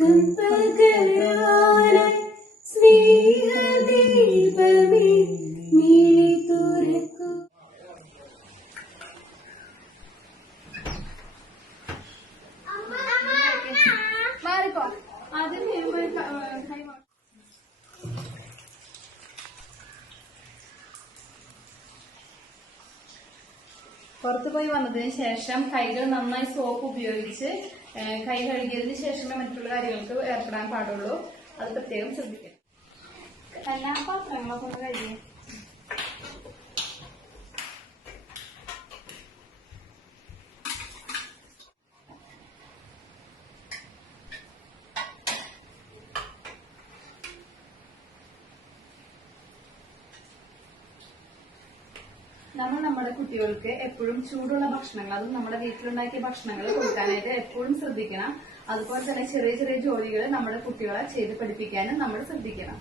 സ്നേഹദീപമേ മിഴി തുറക്കൂ. പുറത്തുപോയി വന്നതിന് ശേഷം കൈകൾ നന്നായി സോപ്പ് ഉപയോഗിച്ച് കൈ കഴുകിയതിന് ശേഷമേ മറ്റുള്ള കാര്യങ്ങൾക്ക് ഏർപ്പെടാൻ പാടുള്ളൂ. അത് പ്രത്യേകം ശ്രദ്ധിക്കണം. എല്ലാ പാത്രങ്ങളൊക്കെ ഒന്ന് കഴുകിയേ. നമ്മൾ നമ്മുടെ കുട്ടികൾക്ക് എപ്പോഴും ചൂടുള്ള ഭക്ഷണങ്ങൾ, അതും നമ്മുടെ വീട്ടിലുണ്ടാക്കിയ ഭക്ഷണങ്ങൾ കൊടുക്കാനായിട്ട് എപ്പോഴും ശ്രദ്ധിക്കണം. അതുപോലെ തന്നെ ചെറിയ ചെറിയ ജോലികൾ നമ്മുടെ കുട്ടികളെ ചെയ്ത് പഠിപ്പിക്കാനും നമ്മൾ ശ്രദ്ധിക്കണം.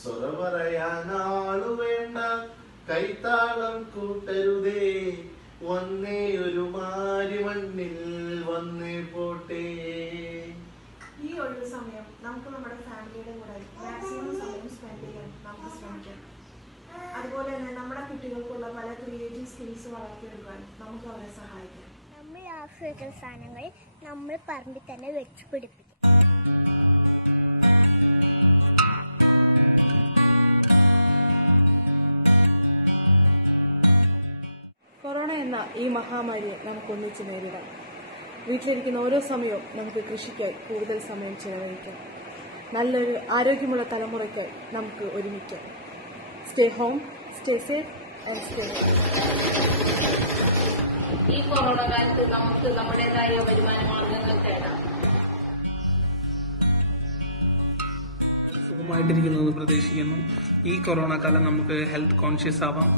സ്വര പറയാനാളു വേണ്ട, കൈത്താളം കൂട്ടരുതേ, വന്നേ ഒരു മാരി മണ്ണിൽ വന്നേ പോട്ടെ. ഈ ഒഴിവ് സമയം നമുക്ക് നമ്മുടെ ഫാമിലിയുടെ കൂടെ മാക്സിമം സമയം സ്പെൻഡ് ചെയ്യാൻ നമുക്ക് ശ്രമിക്കാം. അതുപോലെ തന്നെ നമ്മുടെ കുട്ടികൾക്കുള്ള പല ക്രിയേറ്റീവ് സ്കിൽസ് വളർത്തിയെടുക്കാൻ നമുക്ക് അവരെ സഹായിക്കാം. നമ്മൾ ആവശ്യമുള്ള സാധനങ്ങൾ നമ്മൾ പറമ്പിൽ തന്നെ വെച്ച് പിടിപ്പിക്കും. കൊറോണ എന്ന ഈ മഹാമാരിയെ നമുക്ക് ഒന്നിച്ച് നേരിടാം. വീട്ടിലിരിക്കുന്ന ഓരോ സമയവും നമുക്ക് കൃഷിക്കായി കൂടുതൽ സമയം ചെലവഴിക്കാം. നല്ലൊരു ആരോഗ്യമുള്ള തലമുറയ്ക്കായി നമുക്ക് ഒരുമിക്കാം. Stay home, stay safe and stay home. ഈ കൊറോണ കാലത്ത് നമുക്ക് നമ്മുടേതായ വരുമാന മാർഗങ്ങൾ തേടാം. സുഖമായിട്ടിരിക്കുന്നത് പ്രതീക്ഷിക്കുന്നു. ഈ കൊറോണ കാലം നമുക്ക് ഹെൽത്ത് കോൺഷ്യസ് ആവാം.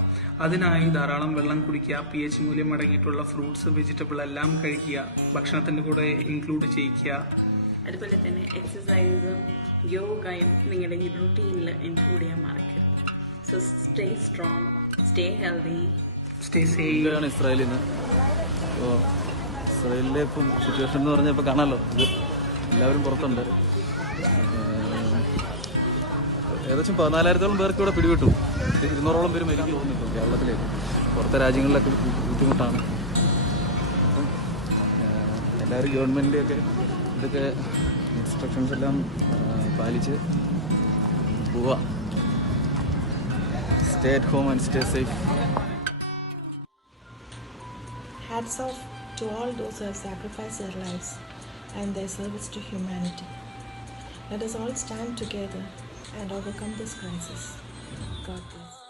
അതിനായി ധാരാളം വെള്ളം കുടിക്കുക, pH മൂല്യം അടങ്ങിയിട്ടുള്ള ഫ്രൂട്ട്സ്, വെജിറ്റബിൾ എല്ലാം കഴിക്കുക, ഭക്ഷണത്തിന്റെ കൂടെ ഇൻക്ലൂഡ് ചെയ്യിക്കുക. അതുപോലെ തന്നെ എക്സസൈസും യോഗയും നിങ്ങളുടെ ഈ റൂട്ടീനിൽ ഇൻക്ലൂഡ് ചെയ്യാൻ മറക്കരുത്. So stay strong, stay healthy, stay safe. ഇസ്രായേലിൽ നിന്ന് അപ്പോൾ ഇസ്രായേലിലെ ഇപ്പം സിറ്റുവേഷൻ എന്ന് പറഞ്ഞാൽ ഇപ്പോൾ കാണാമല്ലോ, ഇത് എല്ലാവരും പുറത്തുണ്ട്. ഏകദേശം 14,000-ഓളം പേർക്ക് ഇവിടെ പിടിവിട്ടു. 200-ഓളം പേര് മരിക്കാൻ തോന്നിട്ടു കേരളത്തിലേക്ക്. പുറത്തെ രാജ്യങ്ങളിലൊക്കെ ബുദ്ധിമുട്ടാണ്. അപ്പം എല്ലാവരും ഗവൺമെൻറ്റിൻ്റെയൊക്കെ ഇതൊക്കെ ഇൻസ്ട്രക്ഷൻസ് എല്ലാം പാലിച്ച് പോവുക. Stay at home and stay safe. Hats off to all those who have sacrificed their lives and their service to humanity. Let us all stand together and overcome this crisis. God bless.